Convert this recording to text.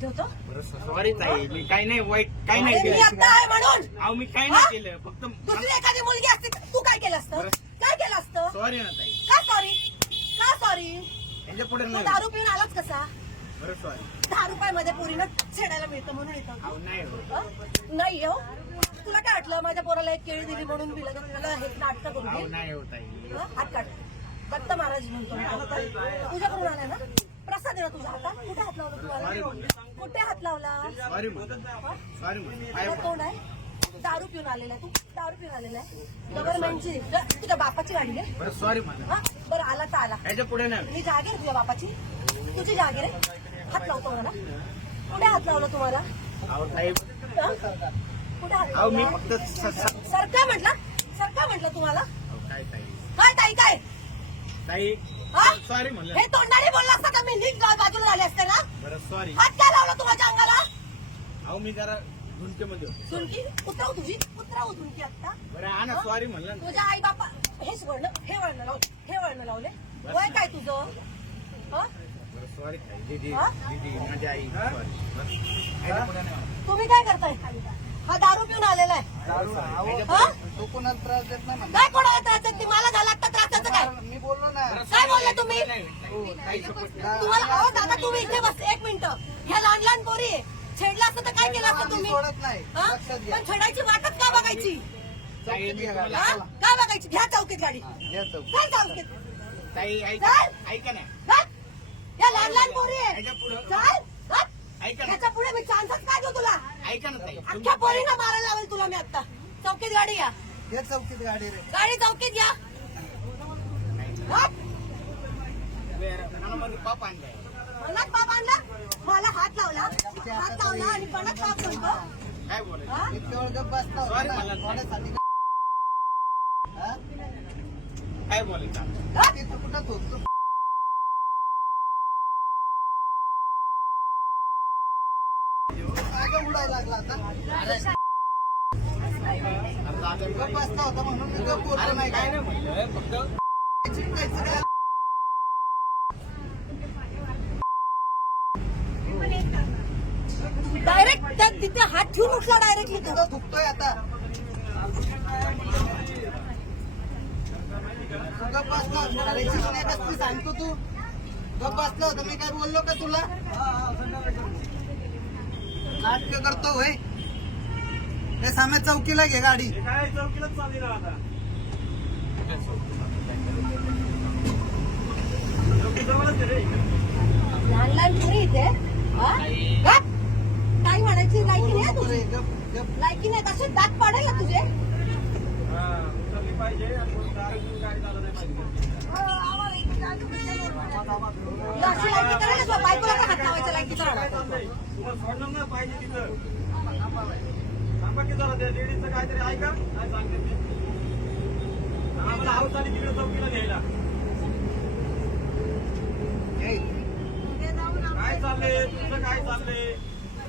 बरं सॉरी ताई मी काही नाही वाईट काही नाही अरे, मी केलं. आता आहे म्हणून. अहो मी काही हा? नाही केलं फक्त दुसरी एखादी मुलगी असती तर तू काय केलं असतं? बरं. काय केलं असतं? सॉरी ना ताई. का सॉरी का सॉरी यांच्या पुढे तू नाही. दारू पिऊन आलाच कसा? बरं सॉरी दहा रुपयामध्ये पोरीनं छेडायला मिळतं म्हणून येतं. अहो नाही हो. हं? नाही हो? तुला काय वाटलं? माझ्या पोराला एक केळी दिली म्हणून तुला हे नाटकं करून अहो देईन? नाही हो ताई? हात काढ. दत्त महाराज म्हणतो. मी. तुझ्याकडून आलाय ना? प्रसाद ना तुझ्या हातात? कुठे हात लावला तुम्हाला कुठे हात लावला? तुला कोण आहे? दारू पिऊन आलेला आहे तू. दारू पिऊन आलेला आहे. गव्हर्नमेंटची. तुझ्या बापाची गाडी आहे बरं सॉरी हा? बरं आला तर आला. पुढे नाही मी जागीर आहे तुझ्या बापाची. तुझी जागीर आहे. हात लावतो मला. कुठे हात लावला तुम्हाला? हं? कुठे हात अहो मी लावला? फक्त स- स- सरका म्हटलं. सरका म्हटलं तुम्हाला. काय ताई? काय ताई काय? ताई हा? सॉरी म्हणलं. हे तोंडाने बोलला असता का मी? नीट जा- बाजूला झाले असते ना? बरं सॉरी हात काय लावला तू माझ्या अंगाला? अहो मी जरा झुंकेमध्ये होतो. झुणकी? उतरव तुझी. उतरव झुणकी आता. बरं हा ना सॉरी म्हणलं ना. तुझ्या आई बापा हेच वळण हे वळण लाव. हे वळण लावले. वय काय तुझं? हं? बरं सॉरी ताई दीदी हा? दीदी माझी आई. सॉरी तुम्ही काय करताय? हा दारू पिऊन आलेला आहे. याच्या हं? तू कोणाला त्रास देत नाही काय कोणाला त्रास देत नाही? मला झाला आता त्रास त्याचं काय मी बोललो ना काय बोलले तुम्ही नाही, ताई, ताई support करा. तुम्हाला दादा तुम्ही इथे बस एक मिनिट. ह्या लहान लहान पोरी आहे. छेडलं असतं तर काय केलं असतं तुम्ही? सोडत नाही. हं? लक्षात घ्या. पण छेडायची वाटच का बघायची? ताई, मी तुम्हाला- हं? काय बघायची? घ्या चौकीत गाडी. घ्या चौक. काय चौकीत. ताई ऐका चल. ऐका ना. चल. या लहान लहान पोरी आहे. याच्या पुढं. चल चल. ऐका ना. ह्याच्या पुढे मी चान्सच काय देऊ तुला. ऐका ना ताई. अख्ख्या पोरीनं मारायला लावेल तुला मी आता चौकीत गाडी या. घ्या चौकीत गाडी रे. गाडी चौकीत या. हट. मनामध्ये पाप आणलाय. मनात बाप आणला? मला हात लावला. हात लावला आणि मनात बाप म्हणतो. काय बोलायचं? Sorry. मला. कोणासाठी? हा? काय बोलायचं? उडायला लागला आता. म्हणून गप्प बोललो नाही. काय नाही म्हणलं. फक्त? डायरेक्ट त्या तिथे हात ठेवून उठला डायरेक्टली तू तुझं थुकतोय आता बसला सांगतो तू. गप्प बसला होता मी काय बोललो का तुला? नाटक करतो होय? हे सामे चौकीला घे गाडी. लहान लहान पोरी इथे म्हणायची लायकी नाही हं तुझी. लायकी नाही तसे दात पाडेल ना तुझे. तुला अशी लायकी बायकोला पण हात लावायचं लायकीचा. काहीतरी ऐका काय सांगते ते आम्हाला आणि तिकडे चौकीला घ्यायला हे, काय चाललंय? तुमचं काय चाललंय?